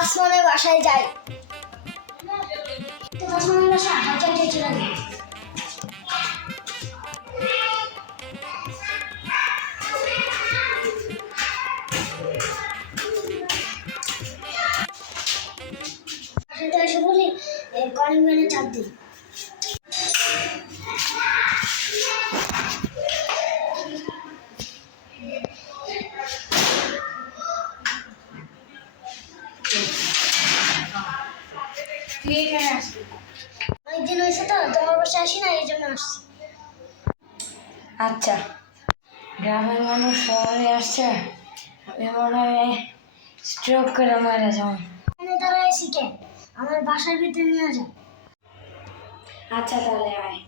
তাসমানের বাসায় যাই। তাসমানের বাসা হাজার চলে যাই। এসে বলি কলিং বেলে চাপ দিই। অনেকদিন হয়েছে তো তোমার বাসায় আসি না, এই জন্য আসছি। আচ্ছা, গ্রামের মানুষ শহরে আসছে, আমি মনে হয় স্ট্রোক করে মারা যাও। এখানে তারা এসি কে আমার বাসার ভিতরে নিয়ে যায়। আচ্ছা তাহলে আয়।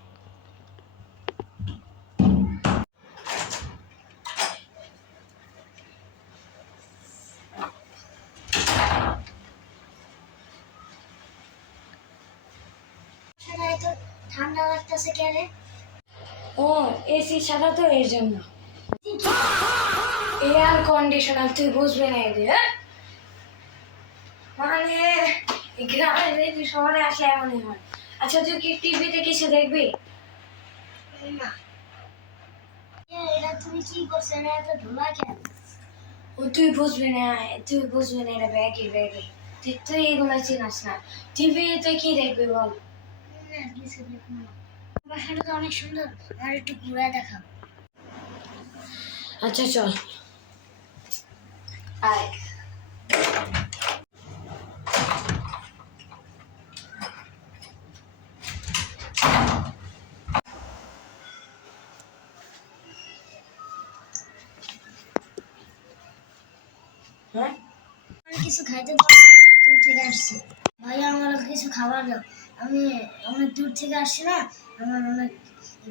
এত ঠান্ডা লাগতেছে কেন? ও এসি ছাড়া তো এর জন্য। এয়ার কন্ডিশনার তুই বুঝবি না এদের, হ্যাঁ? মানে গ্রামের দেখবি শহরে আসলে এমনই হয়। আচ্ছা তুই কি টিভিতে কিছু দেখবি? না, এটা তুমি কি করছো? না এত ধোলা কেন? ও তুই বুঝবি না, এটা ব্যাগই তুই এগুলো চিনাস না। টিভিতে কি দেখবি বল? না কিছু দেখো না। বাসাটা তো অনেক সুন্দর, আমার একটু ঘুরে দেখাও। আচ্ছা চল আয়। হ্যাঁ আমি কিছু খাইতে দাও, দূর থেকে আসছি। ভাইয়া আমার কিছু খাবার দাও, আমি অনেক দূর থেকে আসছি না, আমার অনেক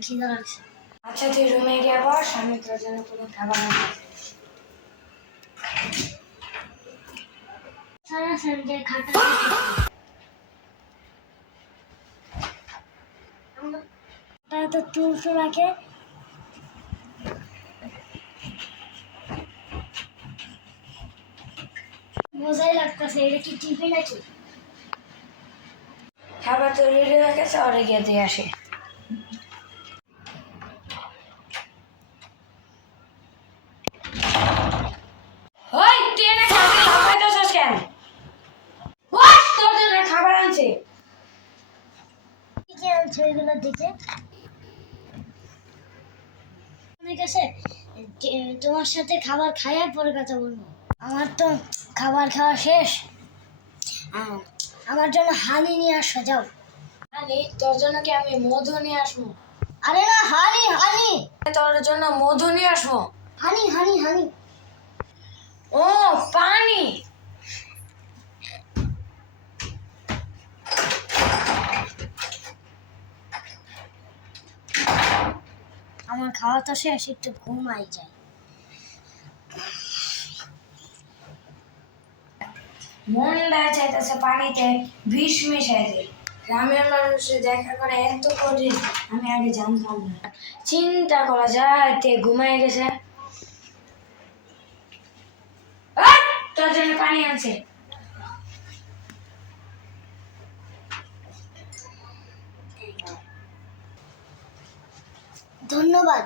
খিদা লাগছে। আচ্ছা তুই রুমে গিয়ে বস, আমি তোর জন্য কোনো খাবার আনবো। সারা সানডে খাটা আমার তো তুলতে রাখে। মজাই লাগতেছে, এটা কি টিভি নাকি? খাবার তো রেডি হয়ে গেছে, ওরে গিয়ে দিয়ে আসে। ওই তুই এনে খাবি, লাফাইতেছিস কেন? বস, তোর জন্য খাবার আনছি। কি আনছো এগুলো দেখে? আমার কাছে তোমার সাথে খাবার খাইয়ার পরে কথা বলবো। আমার তো খাবার খাওয়া শেষ। আমার জন্য হানি নিয়ে আসো, যাও। আরে তোর জন্য কি আমি মধু নিয়ে আসবো? আরে না, হানি হানি তোর জন্য মধু নিয়ে আসবো। হানি হানি হানি। ও পানি। আমার খাওয়া তো শেষ, একটু ঘুমাই যায়। মনটা চাইতেছে পানিতে বিষ মিশাই দিই। গ্রামের মানুষের দেখা করে এত কঠিন, আমি আগে জানতাম না। চিন্তা করা যায়, তে ঘুমায় গেছে। তোর জন্য পানি আছে। ধন্যবাদ।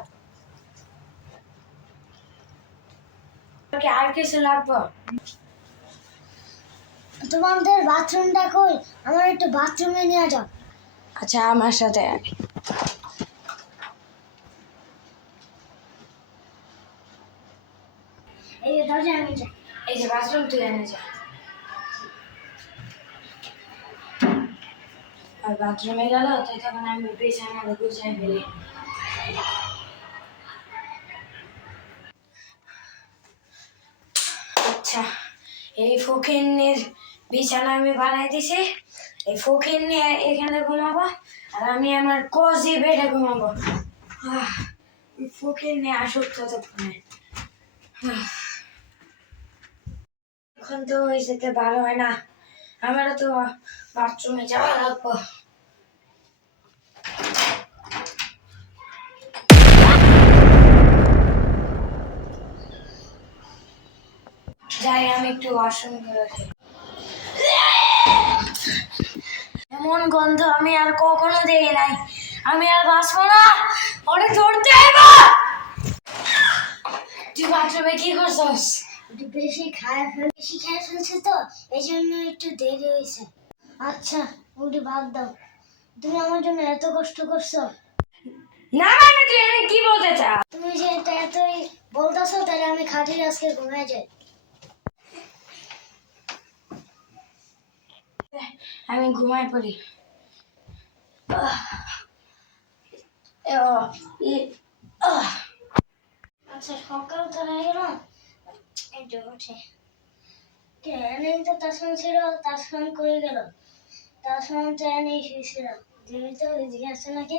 তোকে আর কিছু লাগবে? তোমাদের বাথরুমটা কই? আমার একটু বাথরুমে নিয়ে যাও। আচ্ছা আমার সাথে আয়। এই যে দরজা, আমি যাই। এই যে বাথরুম, তুই এনে যা। আর বাথরুমে গেল তাই তখন আমি বিছানা গুছাই ফেলি। আচ্ছা, এই ফকিন্নির বিছানা আমি বানাই দিছি। এই ফকিন্নি এখানে ঘুমাবো, আর আমি আমার কোজি বেডে ঘুমাবো। ফকিন্নি আসুক ততক্ষণে। এখন তো ওই যেতে ভালো হয় না, আমারও তো বাথরুমে যাওয়া লাগবো। যাই, আমি একটু ওয়াশরুম করে আসি। গন্ধ আমি আর কখনো দেখি নাই। আমি আর বাঁচবো না, ওরে ধরতে হইব। তুই বাথরুমে কি করছস? একটু বেশি খেয়ে ফেলছি তো, এই জন্য একটু দেরি হয়েছে। আচ্ছা ওটি বাদ দাও, তুমি আমার জন্য এত কষ্ট করছো। না মানে তুই এখানে কি বলতে চাস? তুমি যে এটা এতই বলতেছো, তাহলে আমি খাটির আজকে ঘুমিয়ে যাই। আমি ঘুমাই পড়ি। আচ্ছা সকাল তো হয়ে গেল, একটু উঠে এনেই তো তাসমান ছিল, তাসমান কই গেল? তাসমান তো এনেই শুয়েছিল, তুমি তো ওইদিকে আছে নাকি?